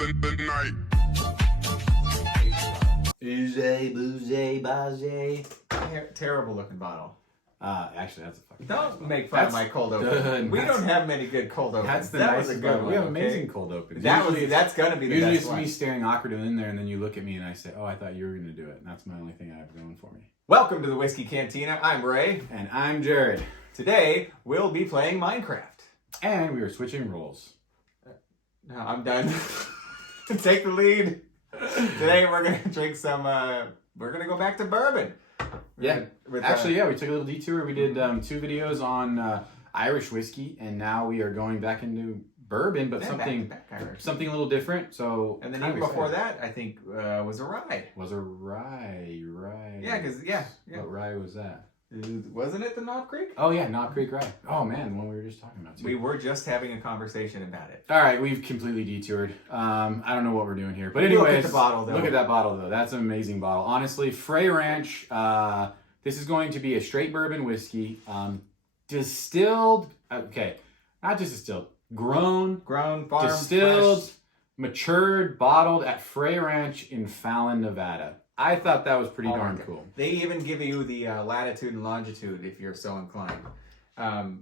Bougie, bougie, bougie. Terrible looking bottle. Actually, that's a fucking. Don't make fun of my cold open. We don't have many good cold opens. That's the that nicest was a good one. one. We have okay? amazing cold opens. That's gonna be the usually best it's one. me staring awkward in there, and then you look at me and I say, "Oh, I thought you were gonna do it." And that's my only thing I have going for me. Welcome to the Whiskey Cantina. I'm Ray, And I'm Jared. Today we'll be playing Minecraft. And we are switching roles. No, I'm done. Take the lead. Today we're gonna drink some. We're gonna go back to bourbon. Yeah. We took a little detour. We did 2 videos on Irish whiskey, and now we are going back into bourbon, but something a little different. So, and then even before that, I think was a rye. Was a rye. Yeah, because What rye was that? Wasn't it the Knob Creek? Oh yeah, Knob Creek rye. Oh man, the one we were just talking about too. We were just having a conversation about it. All right, we've completely detoured. I don't know what we're doing here, but anyways, look at the bottle though. Look at that bottle though. That's an amazing bottle. Honestly, Frey Ranch. This is going to be a straight bourbon whiskey, distilled. Okay, not just distilled, grown, farm, distilled, fresh. matured, bottled at Frey Ranch in Fallon, Nevada. I thought that was pretty darn cool. They even give you the latitude and longitude if you're so inclined.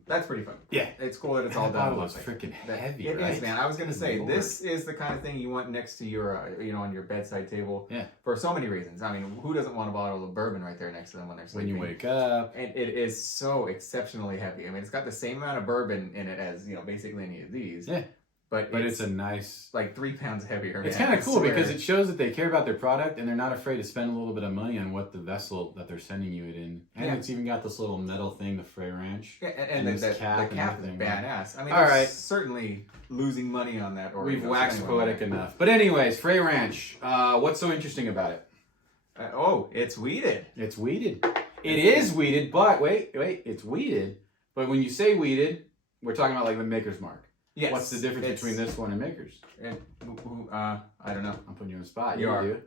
That's pretty fun. Yeah, it's cool that it's all done. That was freaking heavy. It right? is, man. I was gonna say this is the kind of thing you want next to your, on your bedside table. Yeah. For so many reasons. I mean, who doesn't want a bottle of bourbon right there next to them when they're sleeping? When you wake up. And it is so exceptionally heavy. I mean, it's got the same amount of bourbon in it as basically any of these. Yeah. But it's a nice, like 3 pounds heavier. It's kind of cool because it shows that they care about their product and they're not afraid to spend a little bit of money on what the vessel that they're sending you it in. And it's even got this little metal thing, the Frey Ranch. Yeah, and the cap is badass. I mean, certainly losing money on that. We've waxed poetic enough. But anyways, Frey Ranch. What's so interesting about it? It's weeded. It's weeded. It is weeded, but wait, it's weeded. But when you say weeded, we're talking about like the maker's mark. Yes. What's the difference between this one and Maker's? I don't know. I'm putting you on the spot. You are. Do.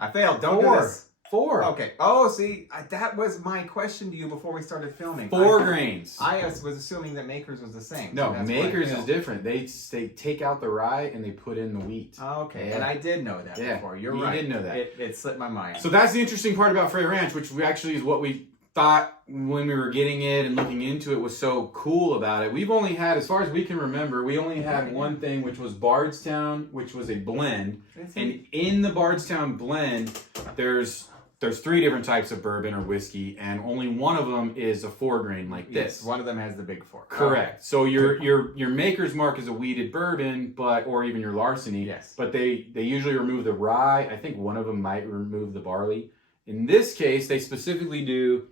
I failed. Don't do this. 4. Okay. Oh, see, that was my question to you before we started filming. 4 grains. I was assuming that Maker's was the same. No, Maker's is different. They take out the rye and they put in the wheat. Okay. And I did know that before. You're right. You did know that. It slipped my mind. So that's the interesting part about Frey Ranch, which is what we thought when we were getting it and looking into it was so cool about it. We've only had, as far as we can remember, one thing, which was Bardstown, which was a blend. And in the Bardstown blend, there's 3 different types of bourbon or whiskey, and only one of them is a 4 grain like this. Yes, one of them has the big 4. Correct. Okay. So your Maker's Mark is a wheated bourbon, or even your Larceny. Yes. But they usually remove the rye. I think one of them might remove the barley. In this case, they specifically do.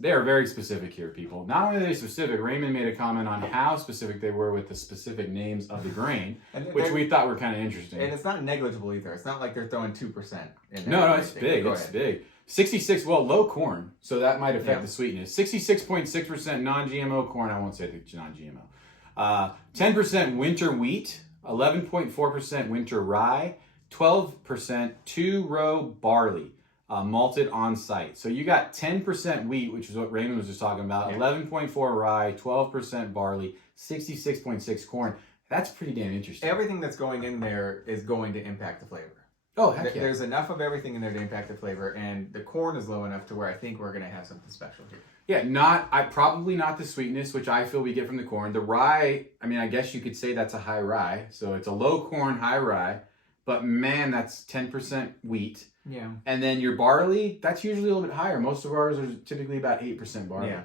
They are very specific here, people. Not only are they specific, Raymond made a comment on how specific they were with the specific names of the grain, which we thought were kind of interesting. And it's not negligible either. It's not like they're throwing 2% in there. No, it's big. It's big. 66, low corn, so that might affect the sweetness. 66.6% non-GMO corn. I won't say the non-GMO. 10% winter wheat, 11.4% winter rye, 12% 2-row barley. Malted on site. So you got 10% wheat, which is what Raymond was just talking about, 11.4 rye, 12% barley, 66.6 corn. That's pretty damn interesting. Everything that's going in there is going to impact the flavor. Oh, heck yeah. There's enough of everything in there to impact the flavor, and the corn is low enough to where I think we're going to have something special here. Yeah, probably not the sweetness, which I feel we get from the corn. The rye, I mean, I guess you could say that's a high rye. So it's a low corn, high rye. But man, that's 10% wheat. Yeah. And then your barley, that's usually a little bit higher. Most of ours are typically about 8% barley. Yeah.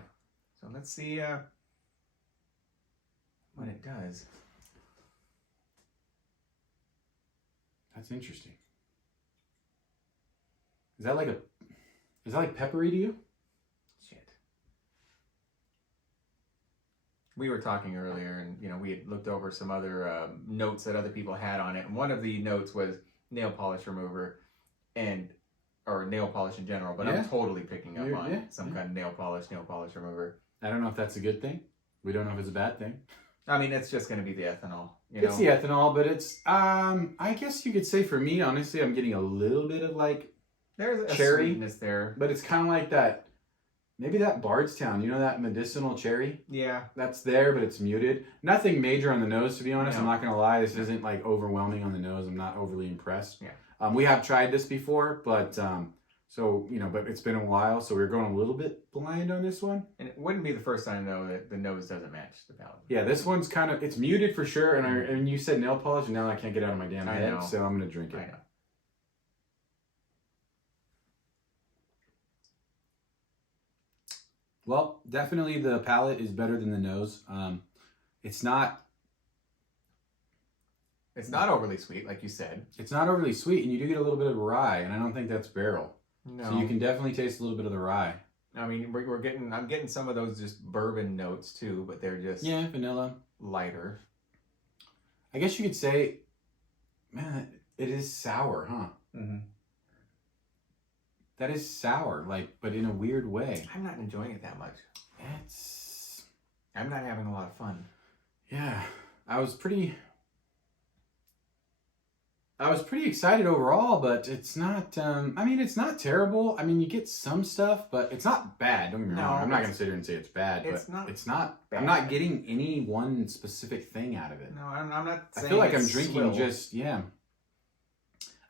So let's see what it does. That's interesting. Is that like peppery to you? Shit. We were talking earlier, and we had looked over some other notes that other people had on it. And one of the notes was nail polish remover, or nail polish in general. But I'm totally picking up on some kind of nail polish remover. I don't know if that's a good thing. We don't know if it's a bad thing. I mean, it's just going to be the ethanol. It's the ethanol, but it's I guess you could say for me, honestly, I'm getting a little bit of like there's a cherry sweetness there, but it's kind of like that maybe that Bardstown, you know, that medicinal cherry? Yeah. That's there, but it's muted. Nothing major on the nose, to be honest. No. I'm not going to lie. This isn't like overwhelming on the nose. I'm not overly impressed. Yeah. We have tried this before, but so, you know, but it's been a while. So we're going a little bit blind on this one. And it wouldn't be the first time, though, that the nose doesn't match the palate. Yeah, this one's kind of, it's muted for sure. And you said nail polish, and now I can't get out of my damn I head. know. So I'm going to drink it. I know. Well, definitely the palate is better than the nose. It's not overly sweet, like you said. It's not overly sweet, and you do get a little bit of rye, and I don't think that's barrel. No. So you can definitely taste a little bit of the rye. I mean, I'm getting some of those just bourbon notes too, but they're just vanilla, lighter. I guess you could say, man, it is sour, huh? Mm-hmm. That is sour, like, but in a weird way. I'm not enjoying it that much. I'm not having a lot of fun. Yeah, I was pretty excited overall, but it's not, I mean, it's not terrible. I mean, you get some stuff, but it's not bad. Don't get me wrong. I'm not going to sit here and say it's bad, but it's not bad. I'm not getting any one specific thing out of it. No, I'm not saying I feel like I'm drinking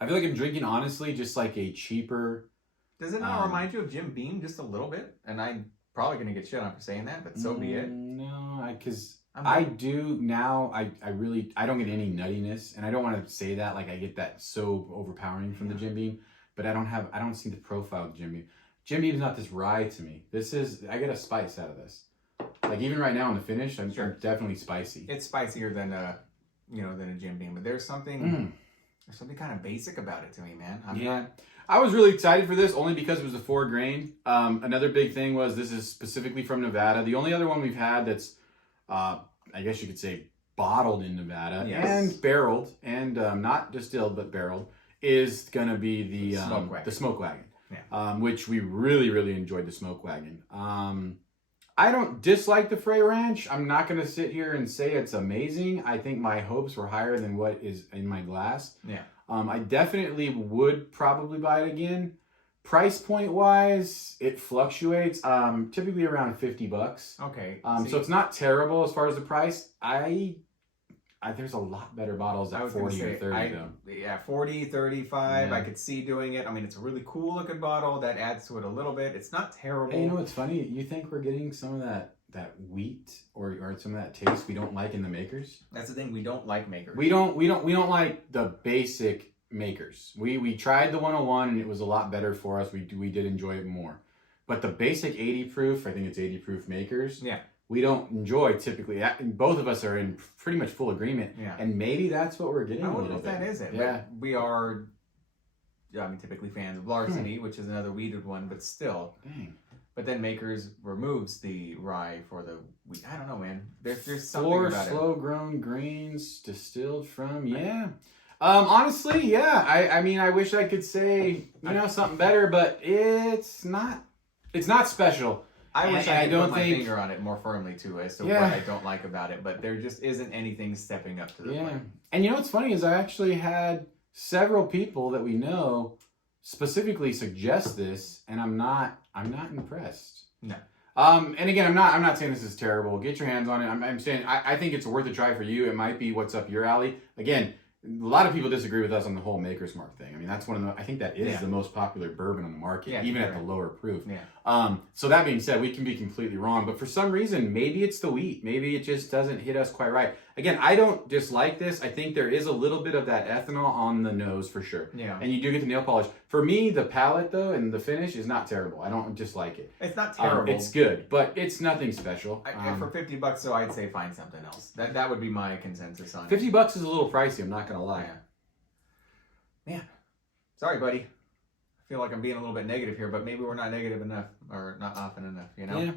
I feel like I'm drinking, honestly, just like a cheaper... Does it not remind you of Jim Beam just a little bit? And I'm probably going to get shit on for saying that, but so be it. No, because I do now. I don't get any nuttiness, and I don't want to say that like I get that so overpowering from the Jim Beam, but I don't see the profile of Jim Beam. Jim Beam's not this rye to me. I get a spice out of this. Like even right now in the finish, I'm definitely spicy. It's spicier than a Jim Beam, but there's something kind of basic about it to me, man. I was really excited for this only because it was a 4 grain. Another big thing was this is specifically from Nevada. The only other one we've had that's, I guess you could say, bottled in Nevada and barreled, and not distilled but barreled, is gonna be the Smoke Wagon, which we really, really enjoyed the Smoke Wagon. I don't dislike the Frey Ranch. I'm not gonna sit here and say it's amazing. I think my hopes were higher than what is in my glass. Yeah. I definitely would probably buy it again. Price point wise, it fluctuates. Typically around $50. Okay. So it's not terrible as far as the price. There's a lot better bottles at 40 or 30 though. Yeah, 40, 35. I could see doing it. I mean, it's a really cool looking bottle that adds to it a little bit. It's not terrible. Hey, you know what's funny? You think we're getting some of that wheat or some of that taste we don't like in the makers? That's the thing, we don't like makers. We don't like the basic makers. We tried the 101 and it was a lot better for us. We did enjoy it more. But the basic 80 proof, I think it's 80 proof makers. Yeah. We don't enjoy typically. And both of us are in pretty much full agreement. Yeah. And maybe that's what we're getting. I don't know if that is it. Yeah. But we are typically fans of Larceny, which is another weeded one, but still. Dang. But then Makers removes the rye for the wheat. I don't know, man. There's something about it. 4 slow-grown grains distilled from, honestly, yeah. I mean, I wish I could say, something better, but it's not special. I wish I could put my finger on it more firmly, too, as to what I don't like about it. But there just isn't anything stepping up to the plate. And you know what's funny is I actually had several people that we know specifically suggest this, and I'm not impressed. No. And again, I'm not saying this is terrible. Get your hands on it. I'm saying I think it's worth a try for you. It might be what's up your alley. Again, a lot of people disagree with us on the whole Maker's Mark thing. I mean, that's I think that is the most popular bourbon on the market, even at the lower proof. Yeah. So that being said, we can be completely wrong, but for some reason, maybe it's the wheat. Maybe it just doesn't hit us quite right. Again, I don't dislike this. I think there is a little bit of that ethanol on the nose for sure. Yeah. And you do get the nail polish. For me, the palate though, and the finish is not terrible. I don't dislike it. It's not terrible. It's good, but it's nothing special. For $50 though, I'd say find something else. That would be my consensus on it. $50 is a little pricey, I'm not going to lie. Yeah. Sorry, buddy. I feel like I'm being a little bit negative here, but maybe we're not negative enough or not often enough, Yeah.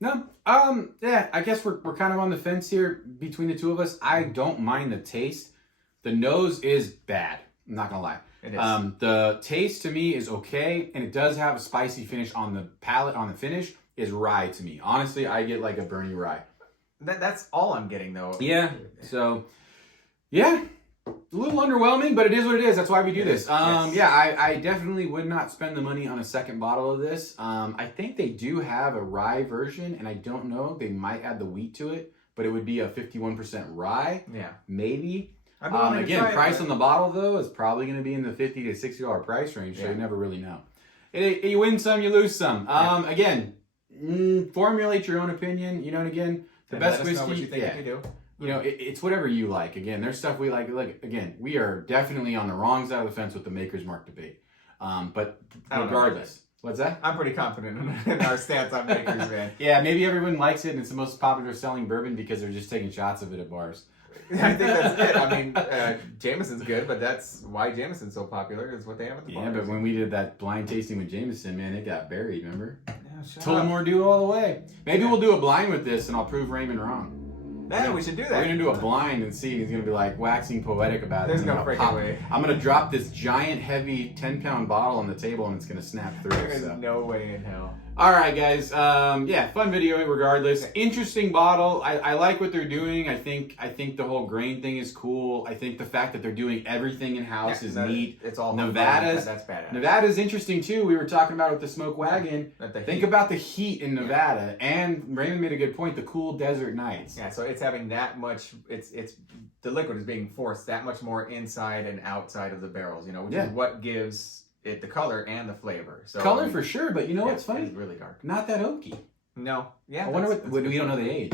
No. I guess we're kind of on the fence here between the two of us. I don't mind the taste. The nose is bad. I'm not going to lie. It is. The taste to me is okay, and it does have a spicy finish on the palate. On the finish is rye to me. Honestly, I get like a Bernie rye. That's all I'm getting though. Yeah. So, yeah. a little underwhelming, but it is what it is. That's why we do this. Yes. Yeah, I definitely would not spend the money on a second bottle of this. I think they do have a rye version, and I don't know. They might add the wheat to it, but it would be a 51% rye. Yeah. Maybe. Again, price on the bottle, though, is probably going to be in the $50 to $60 price range, so you never really know. You win some, you lose some. Again, formulate your own opinion. You know, and again, the best whiskey. What you think you do. You know, it's whatever you like. Again, there's stuff we like. Like, again, we are definitely on the wrong side of the fence with the Maker's Mark debate. But regardless. What's that? I'm pretty confident in our stance on Maker's, man. Yeah, maybe everyone likes it and it's the most popular selling bourbon because they're just taking shots of it at bars. I think that's it. I mean, Jameson's good, but that's why Jameson's so popular is what they have at the bars. Yeah, but when we did that blind tasting with Jameson, man, it got buried, remember? Yeah, shut Tullamore Dew all the way. Maybe we'll do a blind with this and I'll prove Raymond wrong. Yeah, we should do that. We're gonna do a blind and see. He's gonna be like waxing poetic about There's it. no freaking way. I'm gonna drop this giant, heavy 10-pound bottle on the table and it's gonna snap through. There's no way in hell. All right, guys. Yeah, fun video regardless. Interesting bottle. I like what they're doing. I think the whole grain thing is cool. I think the fact that they're doing everything in house is neat. It's all Nevada's. That's badass. Nevada's interesting too. We were talking about it with the smoke wagon. Think about the heat in Nevada, and Raymond made a good point. The cool desert nights. Yeah, so it's having that much. It's the liquid is being forced that much more inside and outside of the barrels. You know, which is what gives it the color and the flavor. So color for sure, but you know what's funny? It's really dark. Not that oaky. No. Yeah. I wonder what we don't know the age.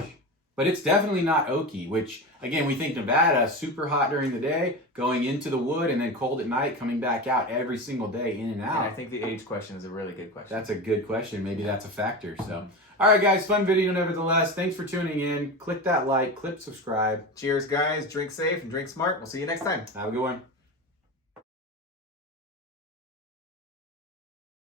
But it's definitely not oaky, which, again, we think Nevada, super hot during the day, going into the wood, and then cold at night, coming back out every single day, in and out. And I think the age question is a really good question. That's a good question. Maybe that's a factor. So, all right, guys, fun video nevertheless. Thanks for tuning in. Click that like, click subscribe. Cheers, guys. Drink safe and drink smart. We'll see you next time. Have a good one.